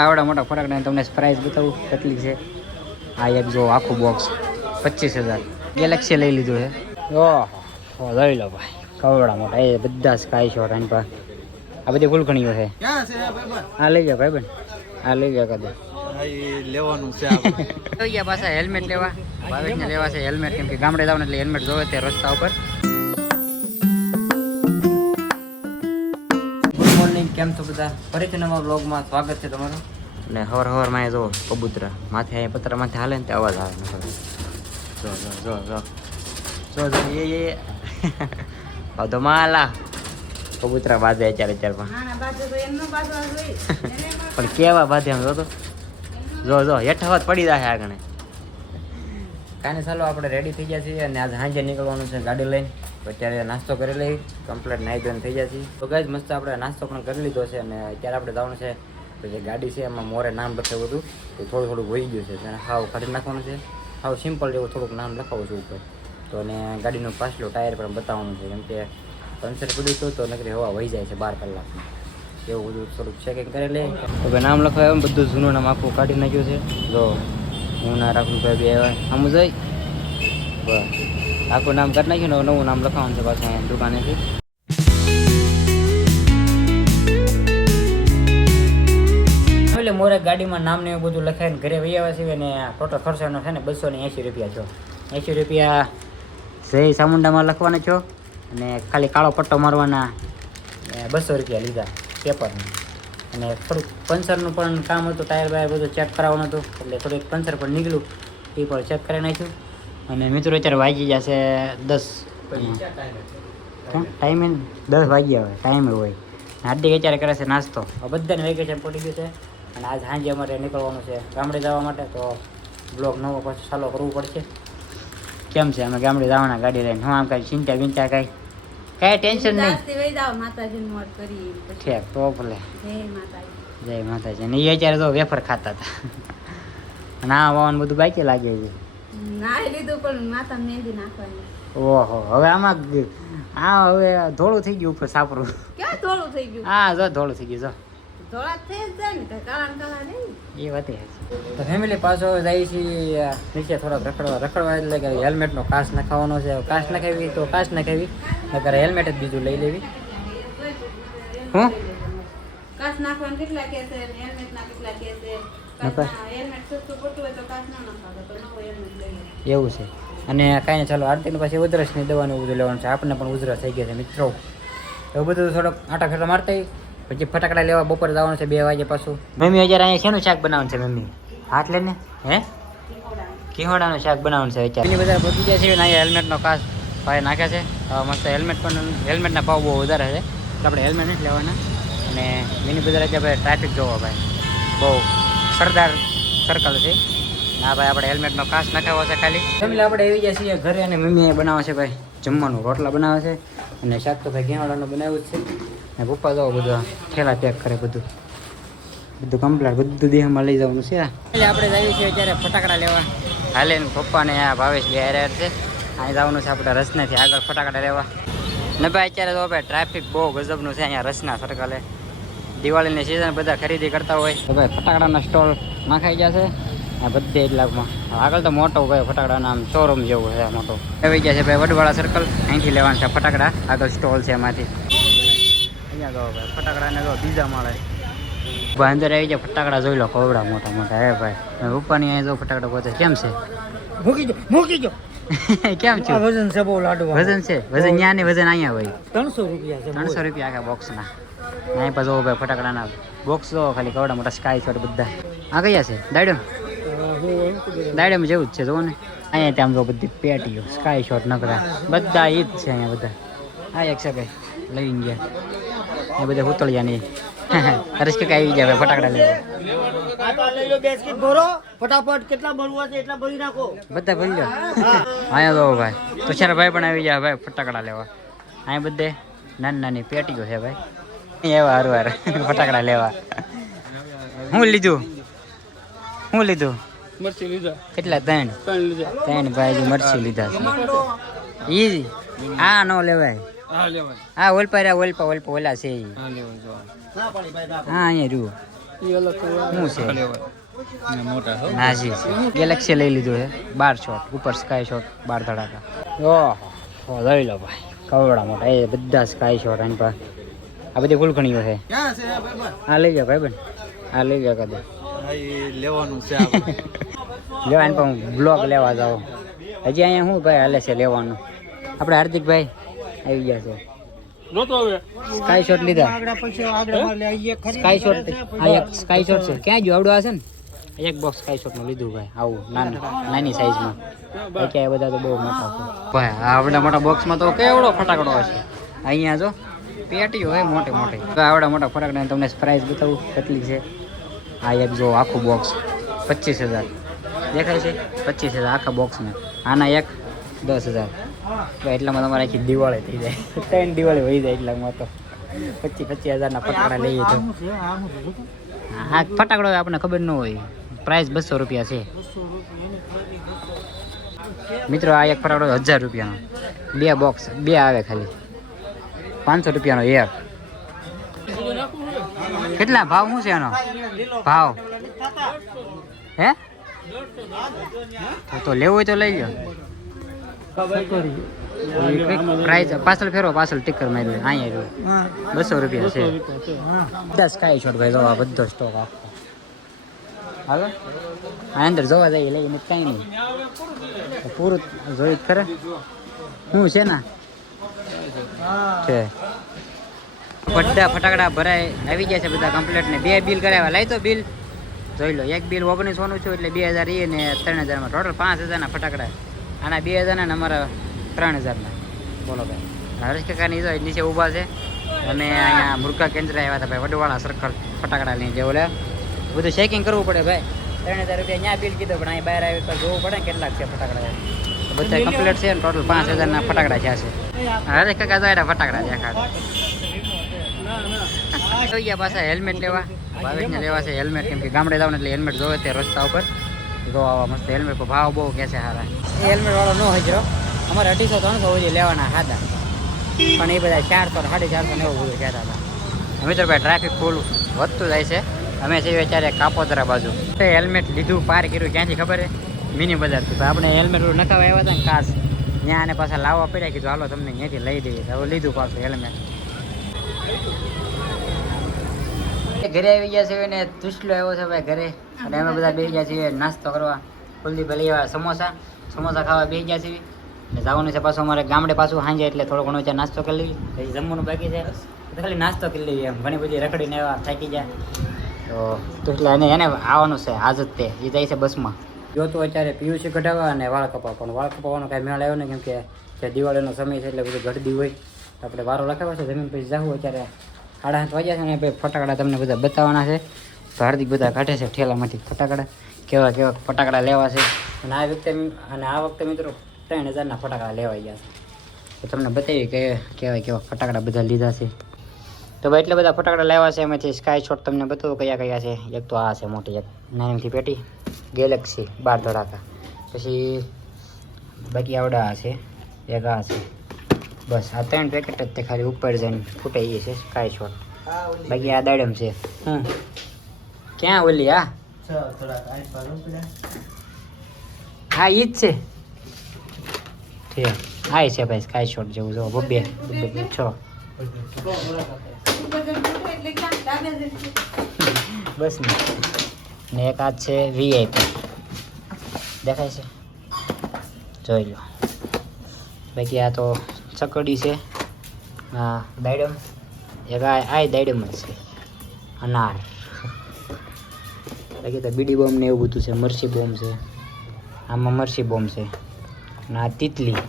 આવડા મોટા ફટાકડા તમને પ્રાઇસ બતાવું કેટલી છે. આ એક જો આખું બોક્સ 25,000 ગેલેક્સી લઈ લીધું છે. ઓહો લઈ લો ભાઈ કવડા મોટા એ બધા સ્કાય શોટ આની પર આ બધી ફૂલકણીઓ છે. હા લઈ જાઓ ભાઈ બન હા લઈ જાઓ કદે લેવાનું છે. ગયા પાછા હેલ્મેટ લેવા ભાવેશને લેવા છે હેલ્મેટ કેમ કે ગામડે જવાનું એટલે હેલ્મેટ જોવે તે રસ્તા ઉપર. ગુડ મોર્નિંગ કેમ છો બધા ફરીથી નવા બ્લોગમાં સ્વાગત છે તમારું. અને હવાર માં જો કબૂતરા માથે અહીંયા પતરા માથે હાલે ને તે અવાજ આવે જો જો જો જો જો એ તો માલા કબૂતરા બાંધે અત્યારે પણ કેવા બાંધે આમ જો તો જો હેઠાવત પડી જાય આગળ. કાંઈ ચાલો આપણે રેડી થઈ ગયા છીએ અને આજે સાંજે નીકળવાનું છે ગાડી લઈને. અત્યારે નાસ્તો કરી લઈ કમ્પ્લીટ નાઈ ધોઈને થઈ ગયા છીએ. તો ગાઈઝ મસ્ત આપણે નાસ્તો પણ કરી લીધો છે અને અત્યારે આપણે જવાનું છે જે ગાડી છે એમાં મોરે નામ લખાવ્યું હતું એ થોડું વહી ગયું છે તેને હાવ કાઢી નાખવાનું છે. હાવ સિમ્પલ જેવું થોડુંક નામ લખાવું છું ઉપર તો અને ગાડીનું પાછલું ટાયર પણ બતાવવાનું છે કેમ કે પંચર પડ્યું હતું તો નકરી હવા વહી જાય છે 12 કલાકમાં એવું બધું થોડુંક ચેકિંગ કરી લે. તો નામ લખાવ્યું બધું જૂનું નામ આખું કાઢી નાખ્યું છે. જો હું ના રાખું ભાઈ બે આમ જઈ બસ આખું નામ કરી નાખ્યું ને નવું નામ લખાવાનું છે પાછું અહીંયા દુકાનેથી. એટલે મોરે ગાડીમાં નામ ને એવું બધું લખાઈને ઘરે વહી આવ્યા છે અને ટોટલ ખર્ચાનો છે ને 280 રૂપિયા છો. 80 રૂપિયા જય ચામુંડામાં લખવાના છો અને ખાલી કાળો પટ્ટો મારવાના 200 રૂપિયા લીધા પેપરનું. અને થોડુંક પંચરનું પણ કામ હતું ટાયર બાયર બધું ચેક કરાવવાનું હતું એટલે થોડુંક પંચર પણ નીકળ્યું એ પણ ચેક કરી નાખ્યું. અને મિત્રો અત્યારે વાગી જશે 10 ટાઈમે 10 વાગ્યા હોય ટાઈમે હોય. હાર્દિક અત્યારે કરે છે નાસ્તો. બધાને વેકેશન પડી ગયું છે અને આજ સાંજે અમારે નીકળવાનું છે ગામડે જવા માટે તો બ્લોગ નવો પછી ચાલુ કરવું પડશે. કેમ છે અમે ગામડે જવાના ગાડી લઈને હું આમ કાંઈ ચિંતા વિંતા કાંઈ ટેન્શન નહીં ઠીક તો ભલે જય માતાજી. ને એ અત્યારે તો વેફર ખાતા હતા અને આ વાવન બધું બાકી લાગે છે. ઓહો હવે આમાં આ હવે ધોળું થઈ ગયું ઉપર સાપરું. હા જો ધોળું થઈ ગયું જો એ વાત તો ફેમિલી પાછો જાય છે નીચે થોડાક રખડવા એટલે કે હેલ્મેટનો કાચ નખાવાનો છે. કાચ નખાવી તો કાચ નખાવી નકર હેલ્મેટ જ બીજું લઈ લેવી. હું કાચ નાખવાનું કેટલા કે છે હેલ્મેટ ના કેટલા કે છે હેલ્મેટ સસ્તું પડતું હોય તો કાચ ના નખાવે તો નવો હેલ્મેટ લઈ લે એવું છે. અને કાંઈ ચાલો આરતીને પછી ઉધરસની દવાનું બધું લેવાનું છે. આપણને પણ ઉધરસ થઈ ગયા છે મિત્રો એવું બધું થોડોક આટા ખેટા મારતા પછી ફટાકડા લેવા બપોરે જવાનું છે 2 વાગે પાછું. મમ્મી અત્યારે અહીંયા શેનું શાક બનાવવાનું છે મમ્મી હાથ લઈને હે કિહોડાનું શાક બનાવવાનું છે અત્યારે. એની બધા પહોંચી ગયા છે ને અહીંયા હેલ્મેટનો કાચ ભાઈ નાખ્યા છે મસ્ત. હેલ્મેટ પણ હેલ્મેટના ભાવ બહુ વધારે છે એટલે આપણે હેલ્મેટ નથી લેવાના. અને મિની બજાર અત્યારે ભાઈ ટ્રાફિક જોવો ભાઈ બહુ સરદાર સર્કલ છે. ના ભાઈ આપણે હેલ્મેટનો કાચ નાખાવો છે ખાલી. ફેમિલી આપણે આવી ગયા છીએ ઘરે અને મમ્મી બનાવે છે ભાઈ જમવાનું રોટલા બનાવે છે અને શાક તો ભાઈ ઘેવાડાનું બનાવ્યું જ છે. ને પપ્પા તો બધું થેલા પેક કરે બધું કમ્પ્લીટ બધું દેહમાં લઈ જવાનું છે. એટલે આપણે જઈએ છીએ અત્યારે ફટાકડા લેવા હાલે ને પપ્પા ને આ ભાવેશ બે હારે છે. અહીં જવાનું છે આપણે રસનાથી આગળ ફટાકડા લેવા ને ભાઈ અત્યારે તો ભાઈ ટ્રાફિક બહુ ગજબનું છે અહીંયા રસના સર્કલે. દિવાળીની સિઝન બધા ખરીદી કરતા હોય તો ભાઈ ફટાકડાના સ્ટોલ નાખાઈ જશે આ બધે 1 લાખમાં. આગળ તો મોટો ભાઈ ફટાકડાના આમ શોરૂમ જેવું છે મોટો આવી ગયા છે ભાઈ વડવાળા સર્કલ. અહીંથી લેવાના છે ફટાકડા આગળ સ્ટોલ છે એમાંથી. અહીંયા જો ભાઈ ફટાકડાને જો બીજા માળે ભાઈ અંદર આવી જાય ફટાકડા જોઈ લો કવડા મોટા મોટા હે ભાઈ. ઉપરની અહીંયા જો ફટાકડા પોતે કેમ છે મૂકી જો કેમ છે વજન છે બહુ લાડવા વજન છે વજન ન્યા ને વજન અહીંયા હોય 300 રૂપિયા છે 300 રૂપિયા આખા બોક્સના. અહીં પાછો ભાઈ ફટાકડાના બોક્સ જો ખાલી કવડા મોટા સ્કાય શોટ બધા આ કયા છે દાડમ જેવું જ છે જો ને. અહીંયા ત્યાં જો બધી પેટીઓ સ્કાય શોટ નકરા બધા ઈ જ છે અહીંયા બધા. આ એક છે ભાઈ લઈ ગયા એ બધા ઉતળ્યા નહીં હરેશ કે આવી જાય ફટાકડા લેવા ફટાફટ કેટલા ભરવા છે એટલા ભરી નાખો બધા ભરી લો. અહીંયા જો ભાઈ તુષાર ભાઈ પણ આવી જાય ભાઈ ફટાકડા લેવા. અહીંયા બધે નાની પેટીઓ છે ભાઈ એવા હારવાર ફટાકડા લેવા. હું લીધું મરચી લીધા કેટલા 3 ભાઈ મરચી લીધા ઈ આ નો લેવાય હા ઓલપા ઓલા છે હા અહીંયા રૂ શું છે મોટા હો નાજી છે ગેલેક્સી લઈ લીધું છે 12 શોટ ઉપર સ્કાય શોટ 12 ધડાકા ઓહો લઈ લો ભાઈ કવડા મોટા એ બધા સ્કાય શોટ આની પર આ બધી ફૂલકણીઓ છે આ લઈ જાઓ ભાઈ બન આ લઈ જાઓ કદે આ ઈ લેવાનું છે આપણે લેવા એની પર હું બ્લોગ લેવા જાઉં હજી અહીંયા શું ભાઈ હાલે છે લેવાનું આપણે હાર્દિકભાઈ આવી ગયા છે સ્કાય શોટ લીધા સ્કાય શોટ આ એક સ્કાય શોટ છે ક્યાં જો આવડો આ છે ને એક બોક્સ સ્કાય શોટ નું લીધું ભાઈ આવું નાની સાઈઝમાં ક્યાં બધા તો બહુ મોટા છે ભાઈ આવડા મોટા બોક્સમાં તો કેવડો ફટાકડો હશે અહીંયા જો પેટીઓ હોય મોટી મોટી આવડા મોટા ફટાકડા તમને પ્રાઇસ બતાવું કેટલી છે આ એક જો આખું બોક્સ 25,000 દેખાય છે 25,000 આખા બોક્સને આના એક 10,000 એટલામાં તમારે આખી દિવાળી થઈ જાય 3 દિવાળી વહી જાય એટલામાં તો 25,000 ના ફટાકડા લઈએ તો હા ફટાકડો આપણને ખબર ન હોય પ્રાઇસ 200 રૂપિયા છે મિત્રો આ એક ફટાકડો 1000 રૂપિયાનો 2 બોક્સ 2 આવે ખાલી 500 રૂપિયાનો એક કેટલા ભાવ શું છે એનો ભાવ હે તો લેવું હોય તો લઈ લો પ્રાઇસ પાછળ ફેરો પાછળ ટીકર માર્યું અહીંયા 200 રૂપિયા છે 10 સ્કાય શોટ ભાઈ જોવા બધો સ્ટોક આપો હાલો આ અંદર જોવા જઈએ લઈને કાંઈ નહીં પૂરું જોઈ ખરે શું છે ને છે બધા ફટાકડા ભરાય આવી ગયા છે બધા કમ્પ્લીટ ને 2 બિલ કરાવ્યા લાઈ તો બિલ જોઈ લો એક બિલ 1900 નું છે એટલે 2000 એ ને 3000 માં ટોટલ 5000 ના ફટાકડા આના 2000 ના અમારા 3000 ના બોલો ભાઈ હરેશ કાકાની જો નીચે ઊભા છે અમે અહીંયા મુર્ગા કેન્દ્ર આવ્યા હતા ભાઈ વડવાળા સર્કલ ફટાકડા લઈને જે ઓલે બધું ચેકિંગ કરવું પડે ભાઈ 3000 રૂપિયા ત્યાં બિલ કીધું પણ અહીં બહાર આવી તો જોવું પડે ને કેટલાક છે ફટાકડા બધા કમ્પ્લીટ છે ને ટોટલ 5000 ના ફટાકડા થયા છે હરેશ કાકા તો એના ફટાકડા દેખાડે ગયા પાછા હેલ્મેટ લેવા ભાવેશને લેવા છે હેલ્મેટ કેમ કે ગામડે જવાનું એટલે હેલ્મેટ જોવે તે રસ્તા ઉપર જો આવા મસ્ત હેલ્મેટ પર ભાવ બહુ કે છે સારા એ હેલ્મેટ વાળો ન હોય અમારે 250-300 સુધી લેવાના હતા પણ એ બધા 400 450 ને એવું બધું કહેતા હતા મિત્રો ભાઈ ટ્રાફિક ફૂલ વધતું જાય છે અમે છીએ અત્યારે કાપોદરા બાજુ હેલ્મેટ લીધું પાર કર્યું ક્યાંથી ખબર છે મિની બજારથી તો આપણે હેલ્મેટ નખાવા આવ્યા હતા ને ખાસ ત્યાં અને પાછા લાવવા પડ્યા કીધું હાલો તમને ત્યાંથી લઈ દઈએ હવે લીધું પાછું હેલ્મેટ ઘરે આવી ગયા છે ને તુસલો આવ્યો છે ભાઈ ઘરે અને અમે બધા બેસી ગયા છીએ નાસ્તો કરવા કુલદીપ લઈ આવ્યા સમોસા ખાવા બેસી ગયા છીએ ને જવાનું છે પાછું અમારે ગામડે પાછું સાંજે એટલે થોડો ઘણો નાસ્તો કરી લઈએ પછી જમવાનું બાકી છે ખાલી નાસ્તો કરી લઈએ એમ ઘણી બધી રખડીને એવા થાકી જાય તો એટલે એને આવવાનું છે આજ જ તે એ જાય છે બસમાં જો તો અત્યારે પીયુસી કઢાવવા અને વાળ કપાવવા પણ વાળ કપાવવાનો કાંઈ મેળ આવ્યો ને કેમ કે જે દિવાળીનો સમય છે એટલે બધું ગળદી હોય તો આપણે વારો લખાવ્યો છે જમીન પછી જવું અત્યારે 7:30 વાગ્યા છે ને ભાઈ ફટાકડા તમને બધા બતાવવાના છે તો હાર્દિક બધા કાઢે છે ઠેલામાંથી ફટાકડા કેવા કેવા ફટાકડા લેવા છે અને આ વખતે મિત્રો 3000 ના ફટાકડા લેવાઈ ગયા છે તો તમને બતાવી કે કેવા ફટાકડા બધા લીધા છે તો ભાઈ એટલે બધા ફટાકડા લેવા છે એમાંથી સ્કાય શોટ તમને બતાવું કયા છે એક તો આ છે મોટી એક નાની પેટી ગેલેક્સી 12 ધડાકા પછી બાકી આવડા છે એક આ છે બસ આ 3 પેકેટ જ તે ખાલી ઉપર જઈને ફૂટે એ છે સ્કાય શોટ બાકી આ દાડમ છે ક્યાં ઓલી હા ઈ જ છે ઠીક આ છે ભાઈ સ્કાય શોટ જેવું જો બબ્બે 6 બસ ને એક આ છે વીઆઈપી દેખાય છે જોઈ લો બાકી આ તો ચકડી છે હા દાડમ એક આ દાડમ જ છે અનાર બાકી તો બીડી બોમ્બ ને એવું બધું છે મરસી બોમ્બ છે આમાં મરસી બોમ્બ છે અને આ તીતલી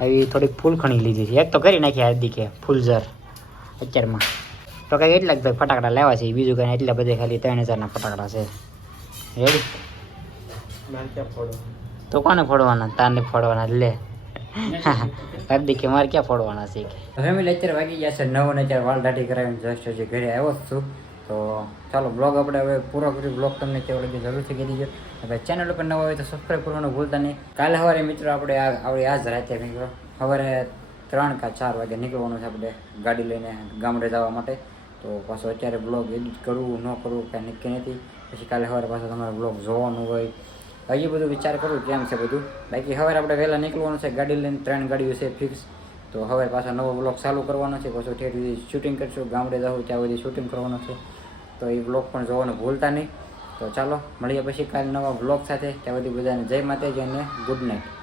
આવી થોડીક ફૂલખણી લીધી છે એક તો કરી નાખી હાર્દિકે ફૂલઝર અત્યારમાં તો કંઈક એટલા જ ભાઈ ફટાકડા લેવા છે બીજું કંઈ એટલા બધા ખાલી 3000 ના ફટાકડા છે રેડી તો કોને ફોડવાના તારને ફોડવાના લે હાર્દિકે મારે ક્યાં ફોડવાના છે કે ફેમિલી અત્યારે વાગી ગયા છે 9 ને અત્યારે વાળ દાઢી કરાવીને જસ્ટ હજી ઘરે આવ્યો છું તો ચાલો બ્લોગ આપણે હવે પૂરો કર્યો બ્લોગ તમને કેવો લાગ્યો જરૂરથી કહી દીજો હવે ચેનલ ઉપર નવા હોય તો સબસ્ક્રાઈબ કરવાનું ભૂલતા નહીં કાલે સવારે મિત્રો આપણે આજ રાતે સવારે 3 કે 4 વાગે નીકળવાનું છે આપણે ગાડી લઈને ગામડે જવા માટે તો પાછો અત્યારે બ્લોગ એડિટ કરવું ન કરવું કાંઈ નક્કી નથી. પછી કાલે સવારે પાછો તમારે બ્લોગ જોવાનું હોય. હજી બધું વિચાર કરું કેમ છે બધું. બાકી સવારે આપણે વહેલા નીકળવાનું છે, ગાડી લઈને 3 ગાડીઓ છે ફિક્સ. તો હવે પાછા નવો બ્લોગ ચાલુ કરવાનો છે, પાછું ઠેઠ સુધી શૂટિંગ કરશું, ગામડે જાઉં ત્યાં સુધી શૂટિંગ કરવાનું છે. તો એ બ્લોગ પણ જોવાનું ભૂલતા નહીં. તો ચાલો મળીએ પછી કાલે નવા બ્લોગ સાથે. ત્યાં સુધી બધાને જય માતાજી અને ગુડ નાઇટ.